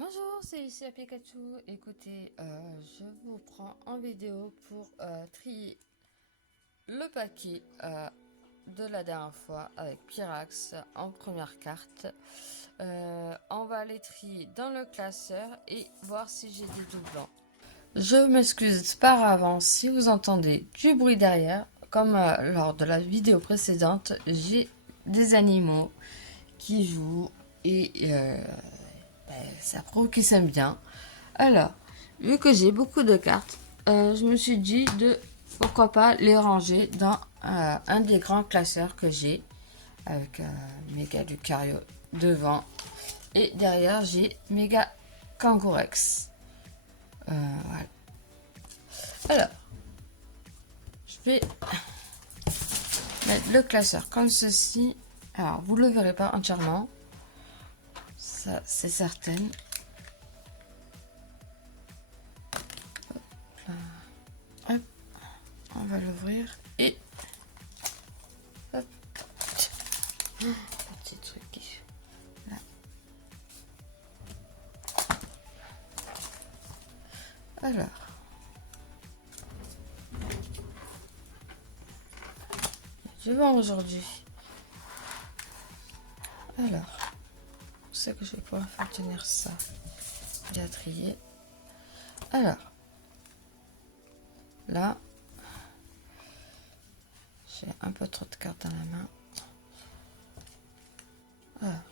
Bonjour, c'est Lucie Pikachu. Écoutez, je vous prends en vidéo pour trier le paquet de la dernière fois avec Pyrax en première carte. On va les trier dans le classeur et voir si j'ai des doublons. Je m'excuse par avance si vous entendez du bruit derrière. Comme lors de la vidéo précédente, j'ai des animaux qui jouent et ça prouve qu'ils s'aiment bien. Alors, vu que j'ai beaucoup de cartes, je me suis dit de pourquoi pas les ranger dans un des grands classeurs que j'ai avec Méga Lucario devant et derrière j'ai Méga Kangourex. Voilà. Alors, je vais mettre le classeur comme ceci. Alors, vous ne le verrez pas entièrement, ça c'est certain. Hop, on va l'ouvrir et hop, un petit truc qui là. Alors, je vais voir aujourd'hui. Alors, où c'est que je vais pouvoir faire tenir ça? Bien trier. Alors, là, j'ai un peu trop de cartes dans la main. Alors,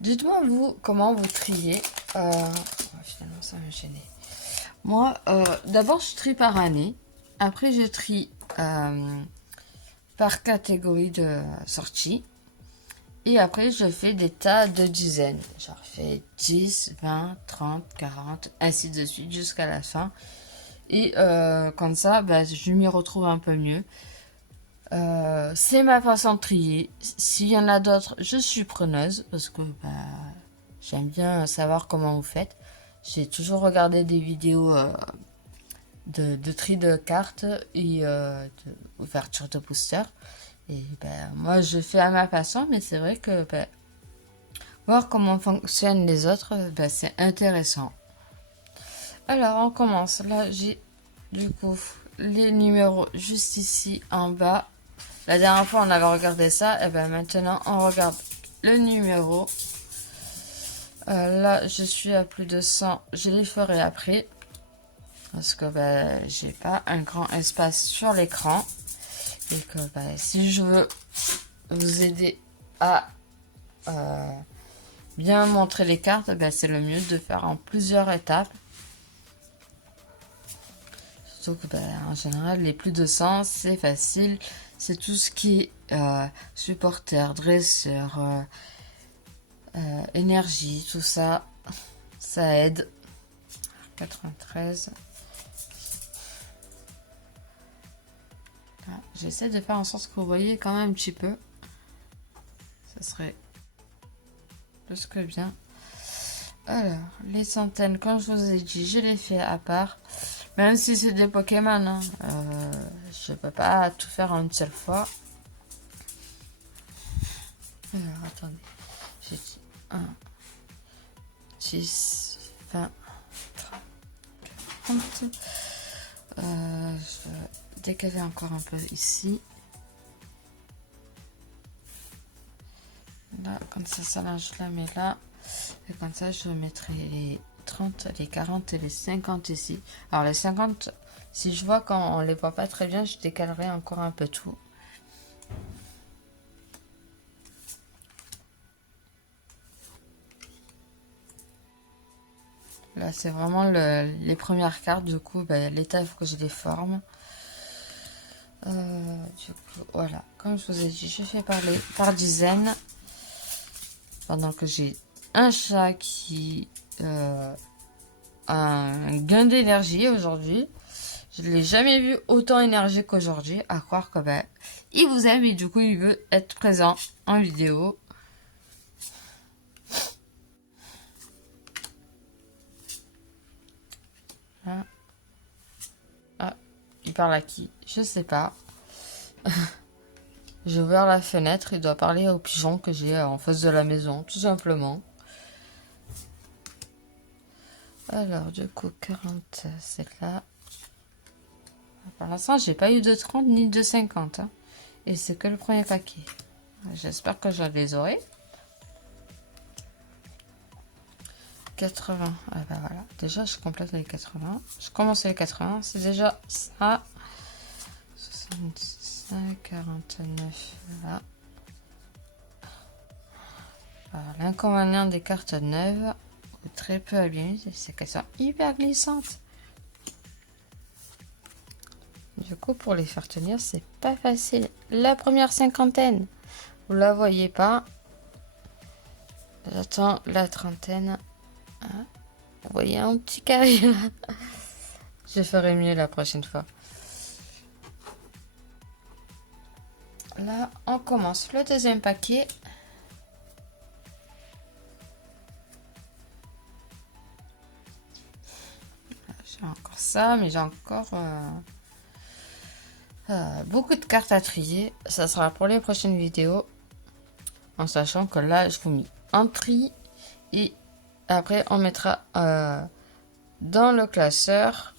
dites-moi vous comment vous triez. Finalement, ça va me gêner. Moi, d'abord, je trie par année. Après, je trie par catégorie de sortie. Et après, je fais des tas de dizaines. J'en fais 10, 20, 30, 40, ainsi de suite jusqu'à la fin. Et comme ça, je m'y retrouve un peu mieux. C'est ma façon de trier. S'il y en a d'autres, je suis preneuse parce que j'aime bien savoir comment vous faites. J'ai toujours regardé des vidéos de tri de cartes et d'ouverture de booster. Et moi, je fais à ma façon, mais c'est vrai que voir comment fonctionnent les autres, c'est intéressant. Alors, on commence. Là, j'ai du coup les numéros juste ici en bas. La dernière fois, on avait regardé ça. Et maintenant, on regarde le numéro. Là, je suis à plus de 100. Je les ferai après. Parce que j'ai pas un grand espace sur l'écran. Et que si je veux vous aider à bien montrer les cartes, c'est le mieux de faire en plusieurs étapes. Surtout que en général, les plus de 100, c'est facile. C'est tout ce qui est supporter, dresseur, énergie, tout ça, ça aide. 93. J'essaie de faire en sorte que vous voyez quand même un petit peu. Ça serait plus que bien. Alors, les centaines, comme je vous ai dit, je les fais à part. Même si c'est des Pokémon, hein, je peux pas tout faire en une seule fois. Alors, attendez. J'ai dit 1, 10, 20, 30. Je vais décaler encore un peu ici. Là, comme ça là, je la mets là. Et comme ça, je mettrai les 30, les 40 et les 50 ici. Alors, les 50, si je vois qu'on les voit pas très bien, je décalerai encore un peu tout. Là, c'est vraiment les premières cartes. Du coup, l'état, il faut que je les forme. Du coup, voilà. Comme je vous ai dit, je fais par dizaines. Pendant que j'ai un chat qui a un gain d'énergie aujourd'hui. Je ne l'ai jamais vu autant énergique qu'aujourd'hui. À croire que il vous aime et du coup, il veut être présent en vidéo. Ah, il parle à qui? Je sais pas. J'ai ouvert la fenêtre, il doit parler au pigeon que j'ai en face de la maison, tout simplement. Alors, du coup, 40, c'est là. Pour l'instant, j'ai pas eu de 30 ni de 50. Hein. Et c'est que le premier paquet. J'espère que je les aurai. 80. Ah bah voilà. Déjà, je complète les 80. Je commence les 80. C'est déjà ça. 65, 49. Voilà. L'inconvénient des cartes neuves, ou très peu abîmées, c'est qu'elles sont hyper glissantes. Du coup, pour les faire tenir, c'est pas facile. La première cinquantaine, vous la voyez pas. J'attends la trentaine. Ah, vous voyez un petit carré là. Je ferai mieux la prochaine fois. Là, on commence le deuxième paquet. J'ai encore ça, mais j'ai encore beaucoup de cartes à trier. Ça sera pour les prochaines vidéos. En sachant que là, je vous mets un tri. Et après, on mettra dans le classeur.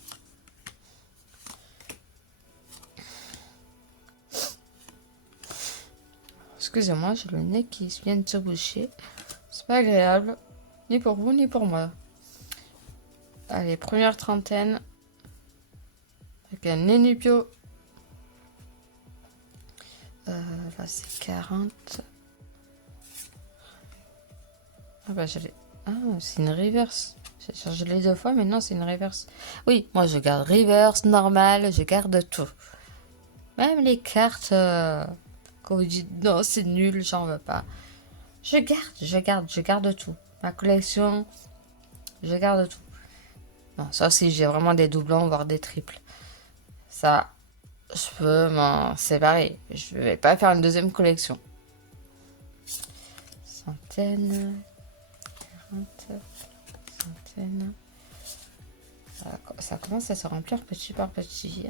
Excusez-moi, j'ai le nez qui vient de se boucher. C'est pas agréable, ni pour vous, ni pour moi. Allez, première trentaine. Avec un Nenupio. Là, c'est 40. Ah bah, ah, c'est une reverse. J'ai changé les deux fois, mais non, c'est une reverse. Oui, moi, je garde reverse, normal, je garde tout. Même les cartes, quand vous dites non, c'est nul, j'en veux pas. Je garde tout. Ma collection, je garde tout. Non, ça aussi, j'ai vraiment des doublons, voire des triples. Ça, je peux m'en séparer. Je vais pas faire une deuxième collection. Centaine, 40, centaine. Ça commence à se remplir petit par petit.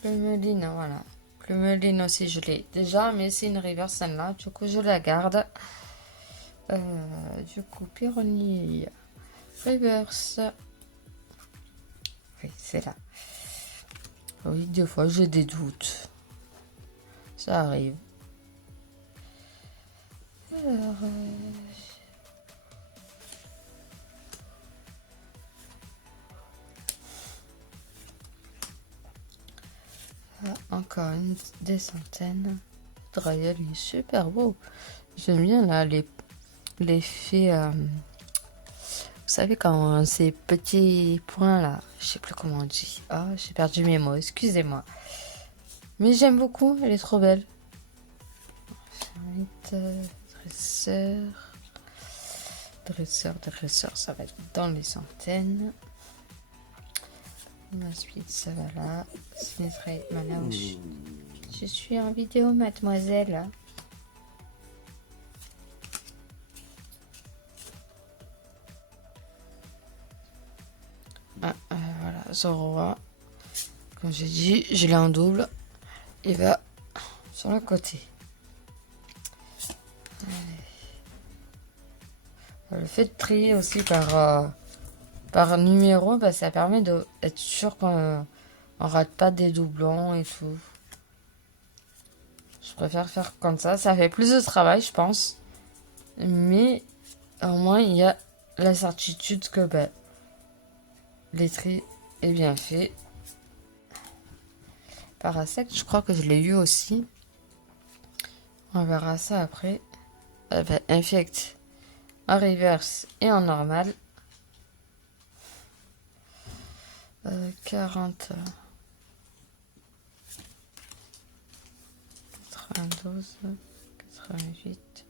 Plumeline, voilà. Plumeline aussi, je l'ai déjà, mais c'est une reverse celle-là. Du coup, je la garde. Du coup, Pyronie, reverse. Oui, c'est là. Oui, des fois, j'ai des doutes. Ça arrive. Alors... encore des centaines. Le Drayel, il est super beau. J'aime bien là l'effet. Vous savez quand ces petits points là, je sais plus comment on dit. Ah, j'ai perdu mes mots, excusez-moi. Mais j'aime beaucoup, elle est trop belle. Dresseur. Dresseur, ça va être dans les centaines. Ensuite, ça va là. Sinétrail Manouche. Je suis en vidéo, mademoiselle. Voilà, Zoroa. Comme j'ai dit, je l'ai en double. Il va sur le côté. Le fait de trier aussi par numéro, bah, ça permet d'être sûr qu'on rate pas des doublons et tout. Je préfère faire comme ça. Ça fait plus de travail, je pense. Mais au moins, il y a la certitude que bah, les tri est bien fait. Parasect, je crois que je l'ai eu aussi. On verra ça après. Infect en reverse et en normal. 40. 92. 88.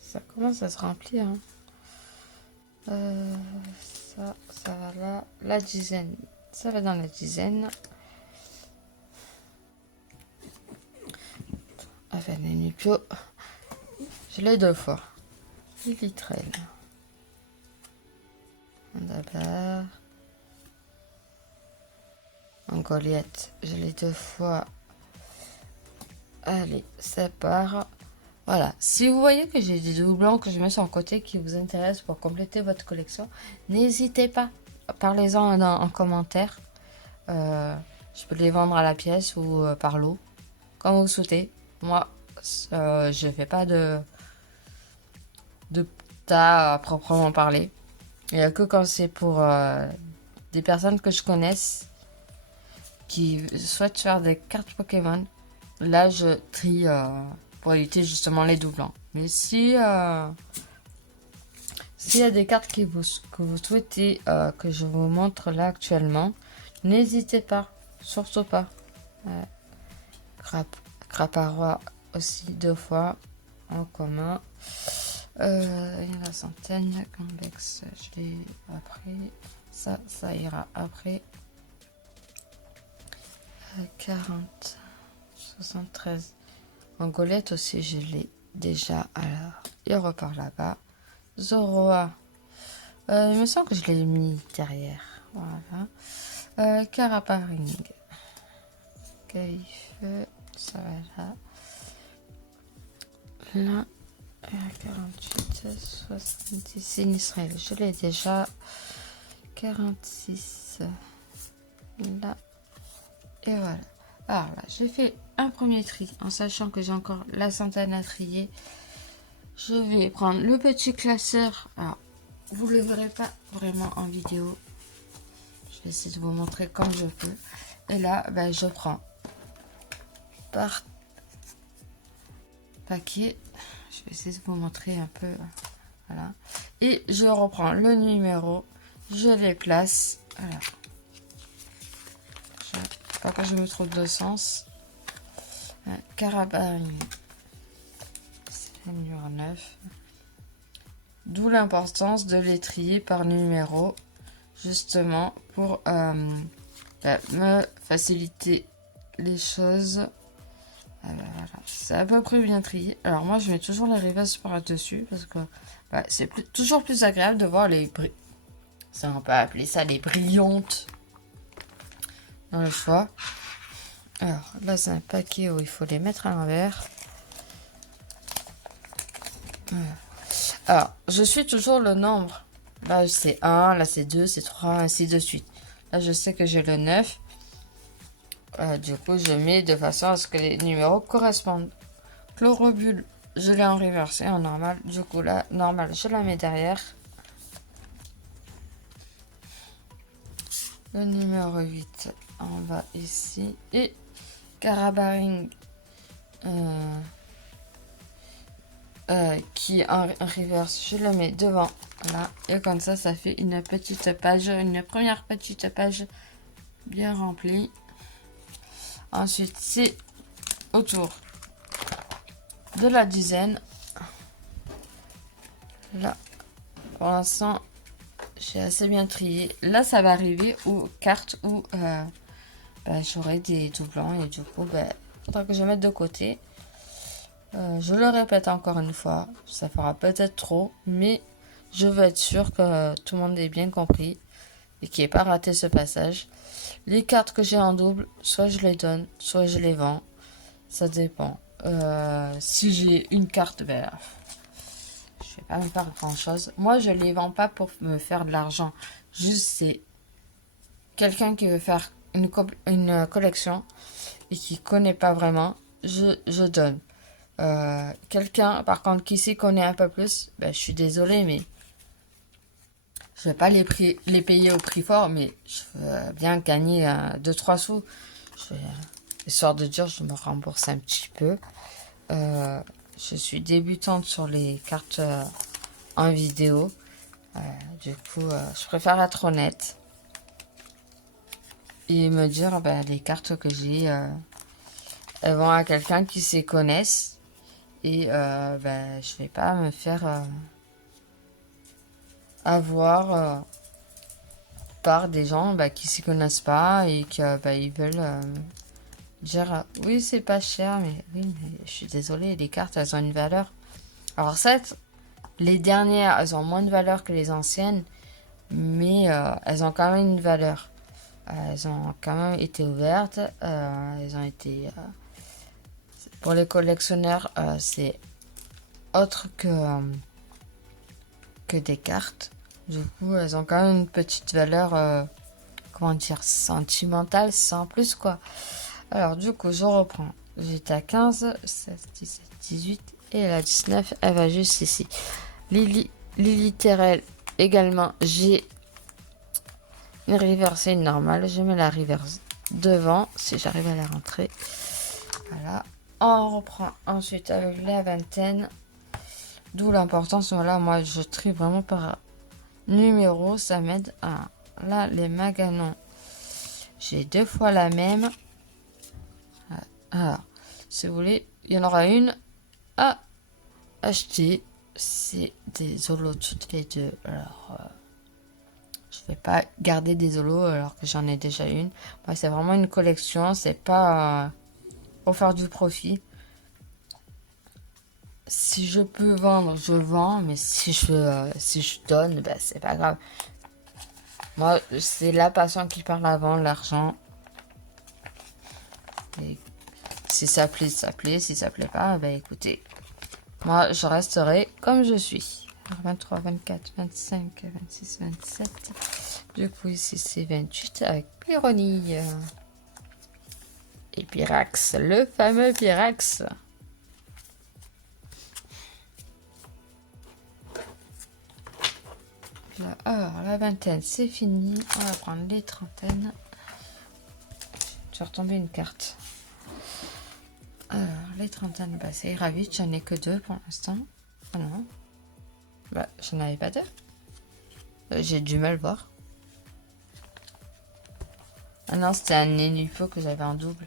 Ça commence à se remplir. Hein. Ça va là. La dizaine. Ça va dans la dizaine. Avec les Nupio. Je l'ai deux fois. Lilitrel. D'abord. En Goliath. Je l'ai deux fois. Allez, ça part. Voilà, si vous voyez que j'ai des doublons que je mets sur le côté qui vous intéressent pour compléter votre collection, n'hésitez pas, parlez-en en commentaire. Je peux les vendre à la pièce ou par lot, comme vous souhaitez. Moi, je fais pas de tas à proprement parler. Il n'y a que quand c'est pour des personnes que je connaisse qui souhaitent faire des cartes Pokémon. Là, je trie pour éviter justement les doublons. Mais si s'il y a des cartes que vous souhaitez que je vous montre là actuellement, n'hésitez pas, surtout pas. Craparois aussi 2 fois en commun. Il y en a centaines. Convex, je l'ai après. Ça ira après. 40, 73. Angolette aussi, je l'ai déjà. Alors, il repart là-bas. Zoroa. Il me semble que je l'ai mis derrière. Voilà. Caraparing. Caillefeu. Ça va là. Là. 48, 70. Sinistrel. Je l'ai déjà. 46. Là. Et voilà. Alors là, j'ai fait un premier tri en sachant que j'ai encore la centaine à trier. Je vais prendre le petit classeur. Alors, vous ne le verrez pas vraiment en vidéo. Je vais essayer de vous montrer comme je peux. Et là, ben, je prends par paquet. Je vais essayer de vous montrer un peu. Voilà. Et je reprends le numéro. Je les place. Voilà. Pas que je me trouve de sens. Caraparing. C'est le numéro 9. D'où l'importance de les trier par numéro. Justement pour me faciliter les choses. Voilà. C'est à peu près bien trié. Alors moi je mets toujours les reverse par dessus parce que c'est toujours plus agréable de voir les ça on peut appeler ça les brillantes dans le choix. Alors là c'est un paquet où il faut les mettre à l'envers. Voilà. Alors je suis toujours le nombre. Là c'est 1, là c'est 2, c'est 3, ainsi de suite. Là je sais que j'ai le 9. Du coup je mets de façon à ce que les numéros correspondent. Chlorobule, je l'ai en reverse et en normal. Du coup là, normal, je la mets derrière. Le numéro 8 en bas ici. Et Caraparing qui est en reverse, je le mets devant. Là. Et comme ça fait une petite page, une première petite page bien remplie. Ensuite, c'est autour de la dizaine. Là, pour l'instant, j'ai assez bien trié. Là, ça va arriver aux cartes où j'aurai des doublons et du coup, faudra que je mette de côté. Je le répète encore une fois, ça fera peut-être trop, mais je veux être sûr que tout le monde ait bien compris et qu'il n'y ait pas raté ce passage. Les cartes que j'ai en double, soit je les donne, soit je les vends. Ça dépend. Si j'ai une carte, je vais pas me faire grand chose. Moi, je les vends pas pour me faire de l'argent. Juste, c'est quelqu'un qui veut faire une collection et qui connaît pas vraiment, je donne. Quelqu'un, par contre, qui s'y connaît un peu plus, je suis désolée, mais je vais pas les payer au prix fort, mais je veux bien gagner 2-3 sous. Histoire de dire, je me rembourse un petit peu. Je suis débutante sur les cartes en vidéo. Du coup, je préfère être honnête. Et me dire, les cartes que j'ai, elles vont à quelqu'un qui s'y connaisse. Et je vais pas me faire avoir par des gens qui s'y connaissent pas et qui ils veulent dire oui c'est pas cher mais oui mais je suis désolée, les cartes elles ont une valeur. Alors certes les dernières elles ont moins de valeur que les anciennes mais elles ont quand même une valeur. Elles ont quand même été ouvertes, elles ont été pour les collectionneurs c'est autre que des cartes. Du coup, elles ont quand même une petite valeur, comment dire, sentimentale, sans plus quoi. Alors du coup, je reprends. J'étais à 15, 16, 17, 18 et la 19, elle va juste ici. Lily Terrell également, j'ai une reverse normale. Je mets la reverse devant si j'arrive à la rentrer. Voilà. On reprend ensuite avec la vingtaine. D'où l'importance, voilà, moi je trie vraiment par numéro. Ça m'aide à... Là, les maganons, j'ai 2 fois la même. Alors, si vous voulez, il y en aura une à acheter. C'est des holos toutes les deux. Alors, je vais pas garder des holos alors que j'en ai déjà une. Moi, c'est vraiment une collection. C'est pas pour faire du profit. Si je peux vendre, je vends. Mais si je donne, ben, c'est pas grave. Moi, c'est la passion qui parle avant l'argent. Et si ça plaît, ça plaît. Si ça plaît pas, ben écoutez. Moi, je resterai comme je suis. 23, 24, 25, 26, 27. Du coup, ici, c'est 28 avec Pyrrhony. Et Pyrax, le fameux Pyrax. Là, alors, la vingtaine, c'est fini. On va prendre les trentaines. Je vais retomber une carte. Alors, les trentaines, bah, ça ira vite. J'en ai que 2 pour l'instant. Ah non. Bah, j'en avais pas 2. J'ai du mal voir. Ah non, c'était un Nénupo que j'avais en double.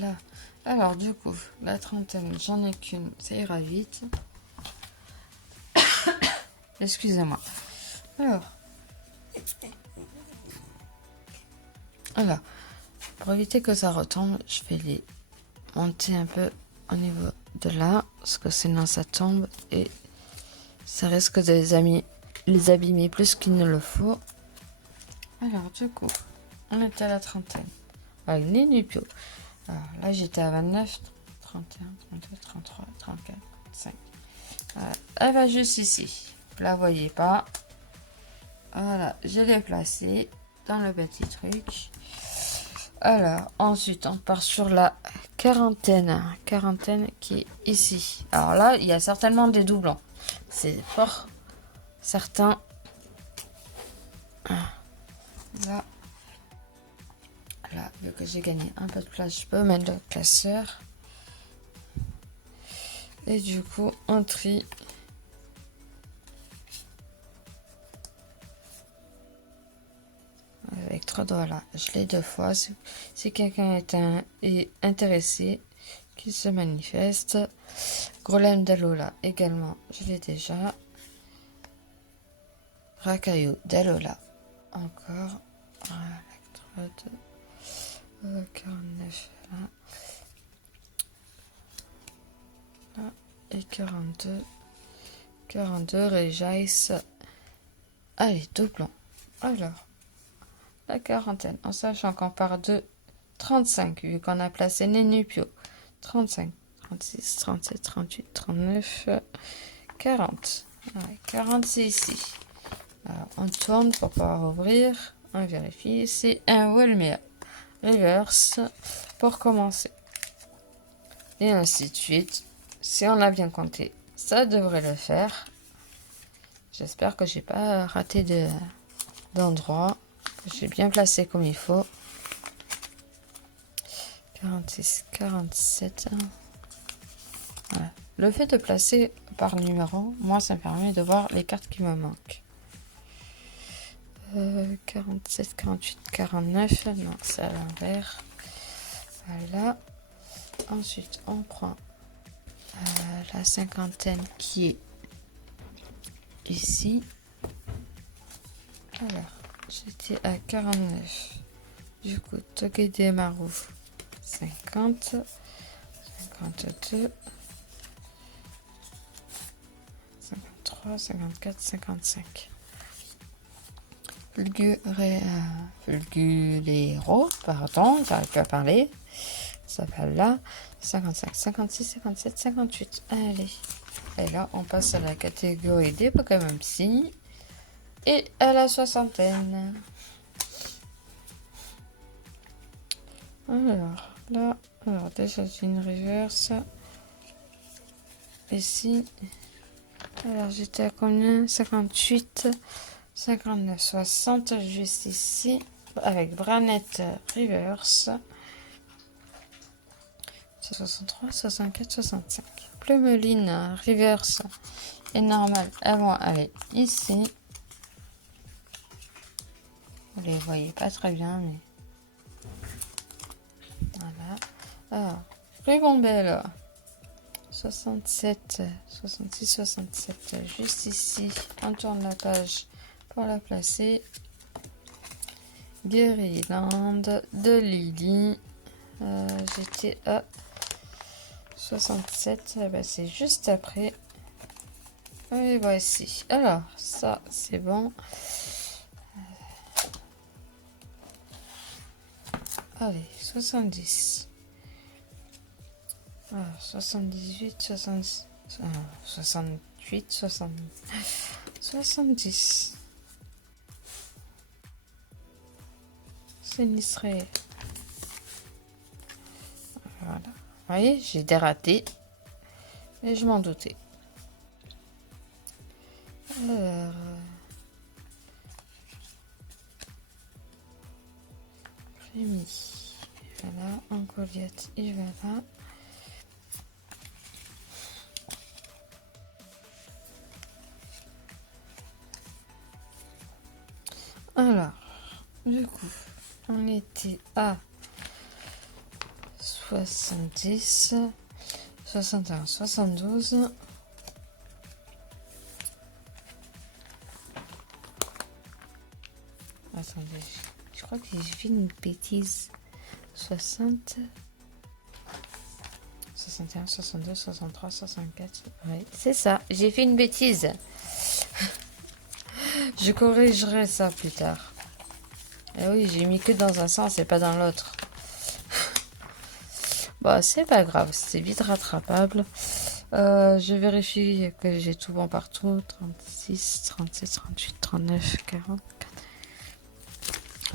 Là. Alors, du coup, la trentaine, j'en ai qu'une. Ça ira vite. Excusez-moi. Alors, pour éviter que ça retombe, je vais les monter un peu au niveau de là, parce que sinon ça tombe et ça risque de les abîmer plus qu'il ne le faut. Alors, du coup, on était à la trentaine avec Nénupio. Alors là, j'étais à 29, 31, 32, 33, 34, 35. Voilà. Elle va juste ici. Vous la voyez pas. Voilà, je l'ai placée dans le petit truc. Alors, ensuite, on part sur la quarantaine. Quarantaine qui est ici. Alors là, il y a certainement des doublons. C'est fort certain. Là, vu que j'ai gagné un peu de place, je peux mettre le classeur. Et du coup, on trie. Avec 3 doigts là. Je l'ai 2 fois. Si quelqu'un est intéressé, qu'il se manifeste. Golem d'Alola également, je l'ai déjà. Racaillou d'Alola encore. Electrode. 49 là. Là. Et 42. 42 Rejace. Allez, doublons. Alors, la quarantaine, en sachant qu'on part de 35, vu qu'on a placé Nénupio. 35, 36, 37, 38, 39, 40. Ouais, 40, c'est ici. Alors, on tourne pour pouvoir ouvrir. On vérifie. C'est un Walmer reverse pour commencer. Et ainsi de suite. Si on a bien compté, ça devrait le faire. J'espère que j'ai pas raté d'endroit. J'ai bien placé comme il faut. 46, 47. Voilà. Le fait de placer par numéro, moi, ça me permet de voir les cartes qui me manquent. 47, 48, 49. Non, c'est à l'envers. Voilà. Ensuite, on prend la cinquantaine qui est ici. Alors, j'étais à 49. Du coup, Togede Maru, 50, 52, 53, 54, 55. Fulguero, pardon, j'arrive pas à parler. Ça va là. 55, 56, 57, 58. Allez. Et là, on passe à la catégorie des Pokémon Psy. Et à la soixantaine. Alors, là, déjà j'ai une reverse. Ici. Alors, j'étais à combien? 58, 59, 60, juste ici. Avec Branette reverse. 63, 64, 65. Plumeline reverse et normal. Elles vont aller ici. Vous les voyez pas très bien, mais voilà. Alors, Ribambelle 67, 66, 67. Juste ici, on tourne la page pour la placer. Guériland de Lily. J'étais à 67, c'est juste après. Et voici. Alors, ça, c'est bon. Allez, 70. Alors, 78, 70, 68, 70. Sinistré. Voilà. Vous voyez, j'ai des ratés. Et je m'en doutais. Alors... Rémi. Voilà. En Goliath, il va là. Alors, du coup, on était à 70, 61, 72. Attendez, je crois que j'ai fait une bêtise. 60, 61, 62, 63, 64. Oui, c'est ça, j'ai fait une bêtise. Je corrigerai ça plus tard. Et oui, j'ai mis que dans un sens et pas dans l'autre. Bon, c'est pas grave, c'est vite rattrapable. Je vérifie que j'ai tout bon partout. 36, 37, 38, 39, 40,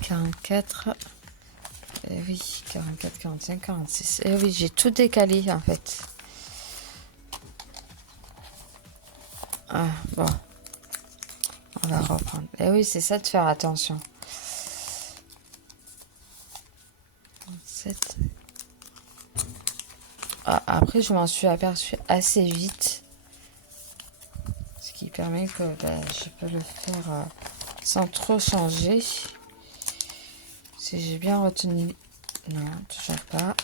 44. Et oui, 44, 45, 46. Et oui, j'ai tout décalé en fait. Ah, bon. On va reprendre. Et oui, c'est ça de faire attention. 7. Ah, après, je m'en suis aperçue assez vite. Ce qui permet que je peux le faire sans trop changer. Si j'ai bien retenu... Non, toujours pas.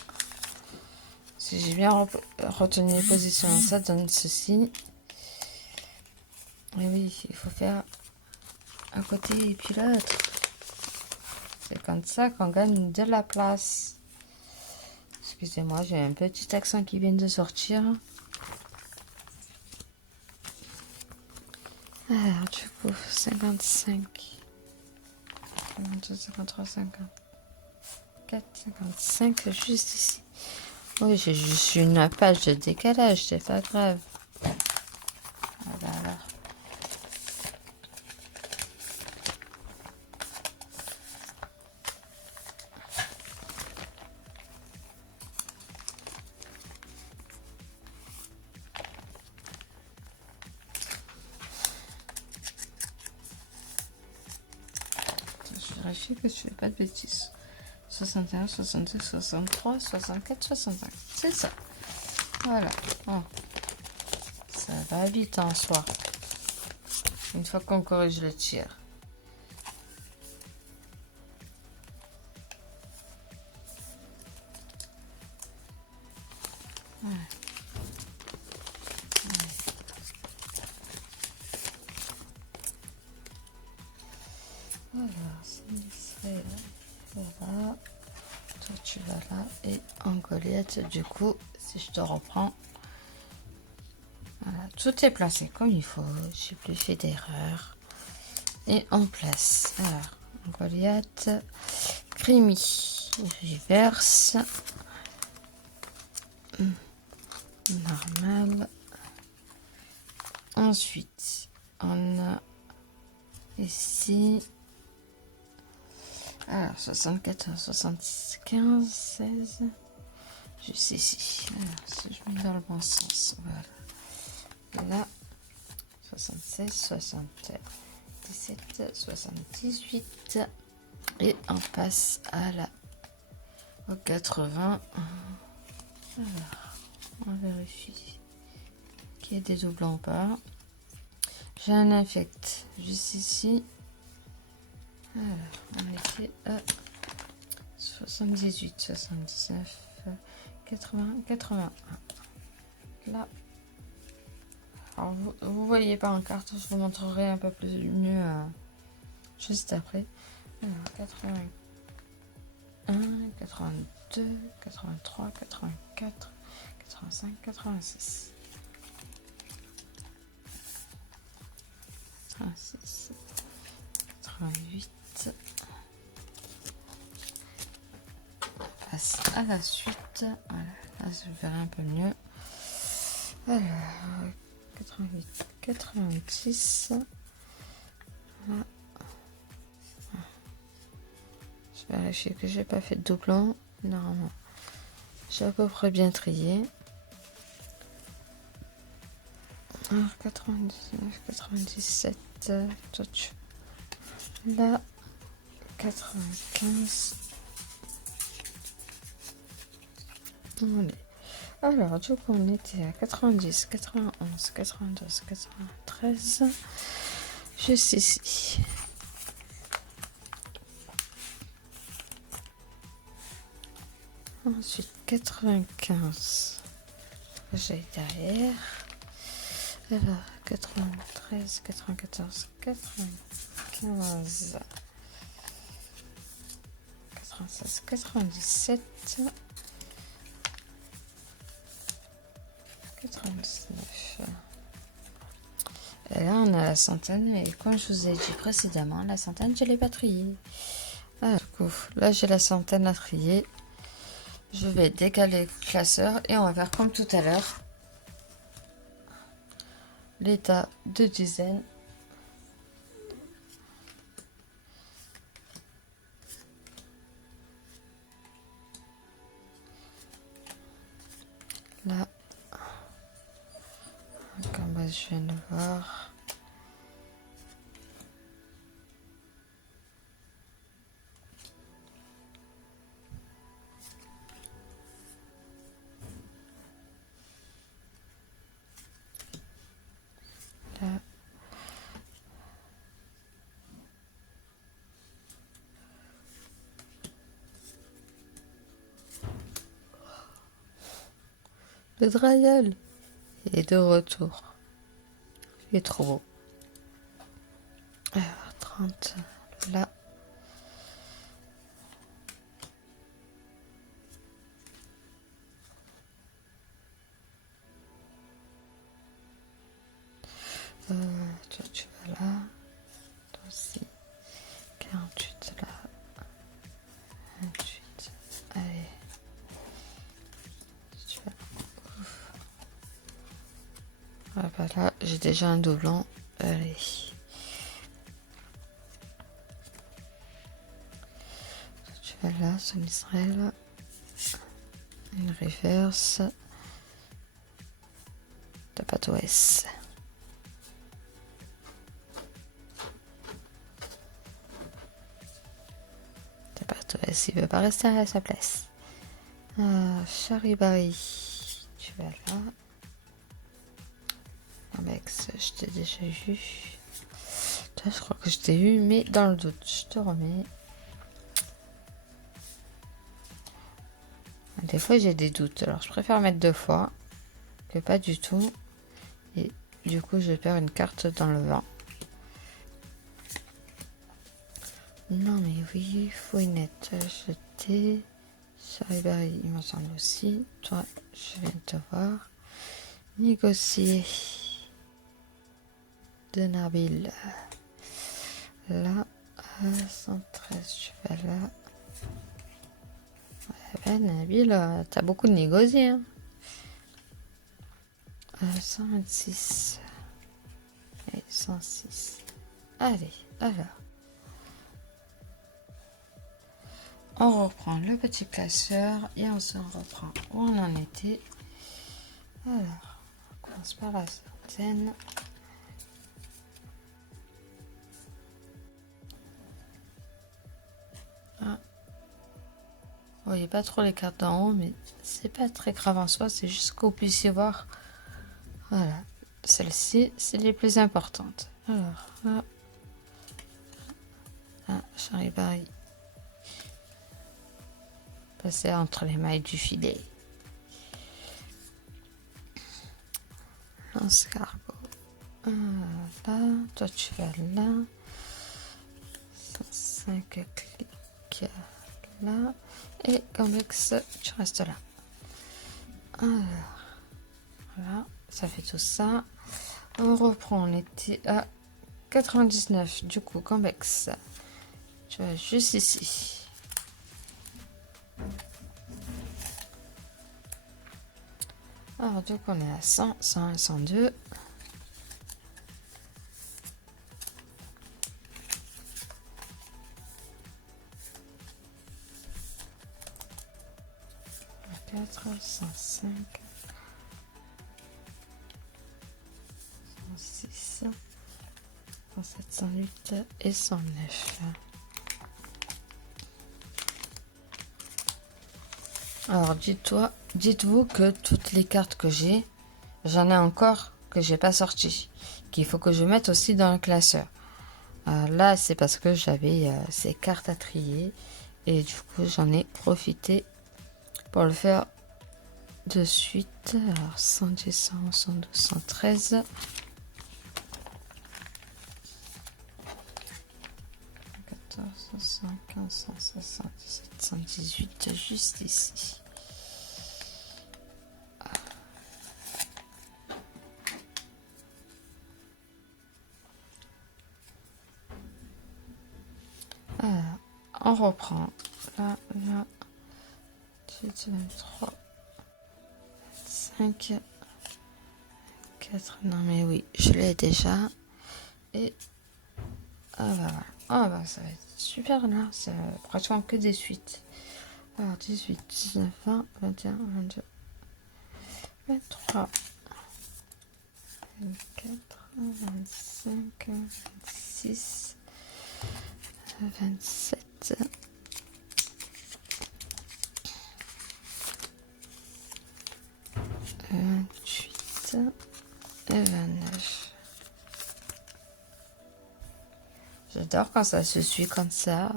Si j'ai bien retenu les positions, ça donne ceci. Et oui, il faut faire un côté et puis l'autre. C'est comme ça qu'on gagne de la place. Excusez-moi, j'ai un petit accent qui vient de sortir. Alors, du coup, 55. 52, 53, 54, 55, juste ici. Oui, j'ai juste une page de décalage, c'est pas grave. Voilà. Je vérifie que je fais pas de bêtises. 61, 62, 63, 64, 65. C'est ça. Voilà. Oh. Ça va vite en soi. Une fois qu'on corrige le tir. Voilà. Alors, ça serait là. Toi, tu vas là. Et en Goliath, du coup, si je te reprends. Voilà, tout est placé comme il faut. J'ai plus fait d'erreur. Et on place. Alors, Goliath, Creamy, reverse, normal. Ensuite, on a ici, alors 74, 76, 15, 16, juste ici. Alors, si je mets dans le bon sens, voilà. Et là, 76, 77, 78. Et on passe à au 80. Alors, on vérifie qu'il y ait des doublons ou pas. J'ai un infect juste ici. Alors, on était à 78, 79, 80, 81. Là, alors vous voyez pas en carte, je vous montrerai un peu plus mieux juste après. Alors, 81, 82, 83, 84, 85, 86. 86, 88. On passe à la suite. Voilà, là je verrai un peu mieux. Alors, 88, 86. Là. Je vérifie que j'ai pas fait de doublon. Normalement, j'ai à peu près bien trié. Alors, 99, 97. Là, 95. Alors, du coup, on était à 90, 91, 92, 93. Juste ici. Ensuite, 95. J'ai derrière. Alors, 93, 94, 95. 96, 97. 99. Et là, on a la centaine. Et comme je vous ai dit précédemment, la centaine, je l'ai pas triée. Alors, du coup, là, j'ai la centaine à trier. Je vais décaler le classeur et on va faire comme tout à l'heure. L'état de dizaine. Là. Comme je viens de voir. Là. Le Drayel est de retour. Il est trop beau. Alors, 30 là. Toi tu vas là. Toi aussi. 48 là. 28. Allez. Tu vas. Ah bah là, j'ai déjà un doublon. Allez. Tu vas là, son Israël. Une reverse. De pâte OS. De pâte OS, il veut pas rester à sa place. Charibari, tu vas là. Amex, je t'ai déjà vu. Toi, je crois que je t'ai eu, mais dans le doute, je te remets. Des fois, j'ai des doutes, alors je préfère mettre 2 fois que pas du tout. Et du coup, je perds une carte dans le vent. Non, mais oui, Fouinette, je t'ai. Charibari, il me semble aussi. Toi, je viens de te voir. Négocier. De Nabil. là. 113, je vais là. Ouais, ben, Nabil, t'as beaucoup de négociés. Hein. 126. Et 106. Allez, alors. On reprend le petit classeur et on se reprend où on en était. Alors, on commence par la centaine. Ah. Vous voyez pas trop les cartes d'en haut, mais c'est pas très grave en soi, c'est juste qu'on puisse y voir. Voilà, celles-ci, c'est les plus importantes. Alors, là. Ah, Charivari. Passer entre les mailles du filet. L'escargot. Là, toi tu vas là. 105 clics là. Et convexe, tu restes là. Alors, voilà, ça fait tout ça. On reprend, on était à 99, du coup, convexe. Tu vas juste ici. Alors, donc, on est à 100, 101, 102. Quatre, 105, 106, 107, 108 et 109. Alors dites-vous que toutes les cartes que j'ai, j'en ai encore que j'ai pas sorti, qu'il faut que je mette aussi dans le classeur. Là, c'est parce que j'avais ces cartes à trier et du coup, j'en ai profité pour le faire de suite. Alors 110, 111, 112, 113. 115, 117, 118, juste ici. Alors, on reprend. Là, 18, 23, 5, 4. Non, mais oui, je l'ai déjà. Et ah bah ça va être super là, c'est pratiquement que des suites. Alors 18, 19, 20, 21, 22, 23, 24, 25, 26, 27, 28 et 29. J'adore quand ça se suit comme ça.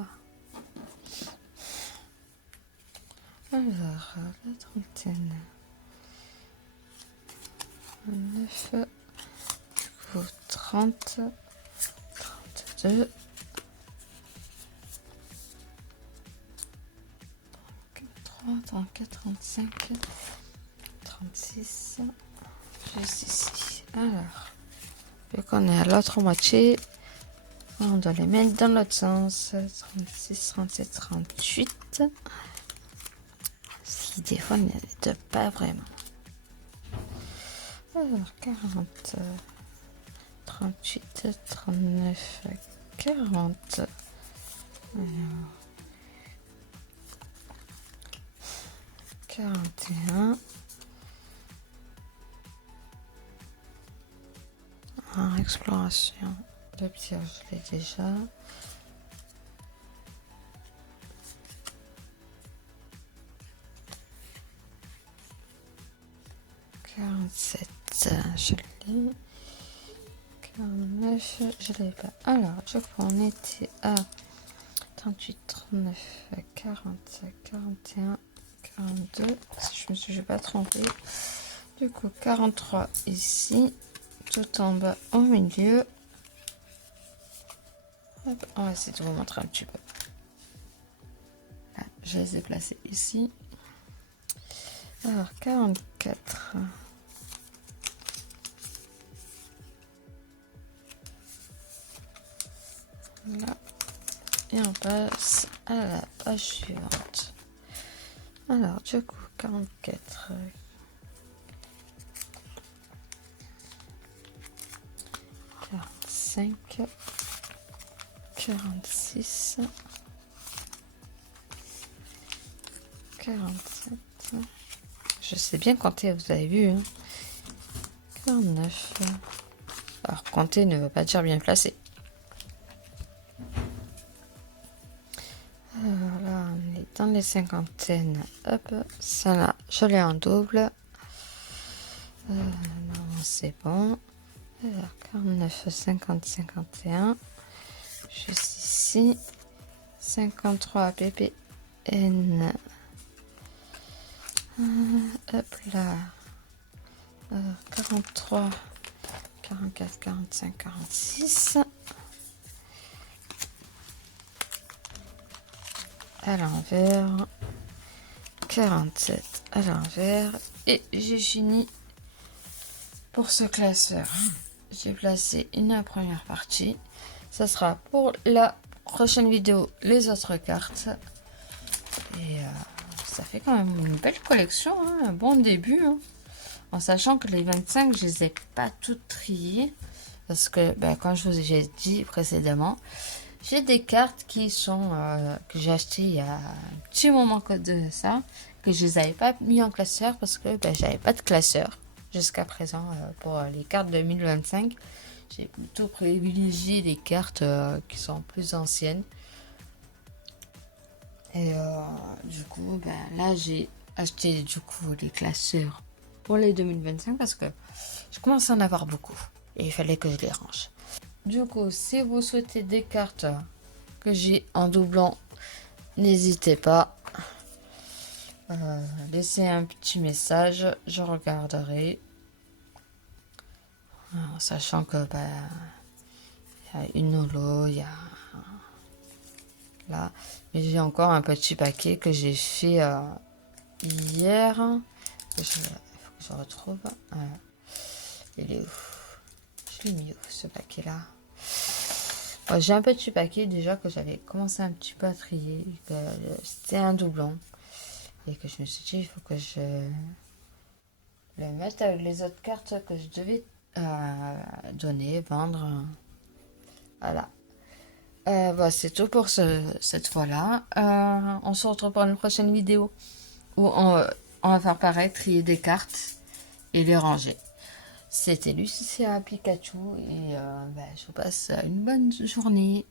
Alors, la trentaine. 9, du coup 30, 32, 33, 34, 35, 36, juste ici. Alors, vu qu'on est à l'autre moitié, on doit les mettre dans l'autre sens. 36, 37, 38. Si des fois, on n'aide pas vraiment. Alors, 40, 38, 39, 40. Alors, 41. En exploration. Le pierre, je l'ai déjà. 47, je l'ai. 49, je l'ai pas. Alors, je crois on était à 38, 39, 40, 41, 42. Si je me suis pas trompée. Du coup, 43 ici. Tout en bas au milieu. Hop, on va essayer de vous montrer un petit peu. Là, je les ai placés ici. Alors, 44. Là. Et on passe à la page suivante. Alors, du coup, 44, 45, 46, 47. Je sais bien compter, vous avez vu. Hein. 49. Alors, compter ne veut pas dire bien placer. Là, on est dans les cinquantaines. Hop, ça là, je l'ai en double. Non, c'est bon. Alors, 49, 50, 51. Juste ici. 53 ppn. Hop là. 43, 44, 45, 46. À l'envers. 47 à l'envers. Et j'ai fini pour ce classeur. J'ai placé une première partie. Ça sera pour la prochaine vidéo les autres cartes. Et ça fait quand même une belle collection, hein, un bon début. Hein. En sachant que les 25, je les ai pas toutes triées. Parce que, comme je vous ai dit précédemment, j'ai des cartes qui sont que j'ai achetées il y a un petit moment de ça. Que je les avais pas mis en classeur parce que j'avais pas de classeur jusqu'à présent pour les cartes 2025. J'ai plutôt privilégié les cartes qui sont plus anciennes. Et du coup, là, j'ai acheté du coup les classeurs pour les 2025 parce que je commence à en avoir beaucoup et il fallait que je les range. Du coup, si vous souhaitez des cartes que j'ai en doublon, n'hésitez pas. Laissez un petit message, je regarderai. En sachant que y a une holo, il y a là, mais j'ai encore un petit paquet que j'ai fait hier. Il faut que je retrouve. Il est où? Je l'ai mis où ce paquet là? J'ai un petit paquet déjà que j'avais commencé un petit peu à trier. C'était un doublon. Et que je me suis dit, il faut que je le mette avec les autres cartes que je devais donner, vendre. Voilà. C'est tout pour cette fois-là. On se retrouve pour une prochaine vidéo où on va faire pareil, trier des cartes et les ranger. C'était Lucia Pikachu et je vous passe une bonne journée.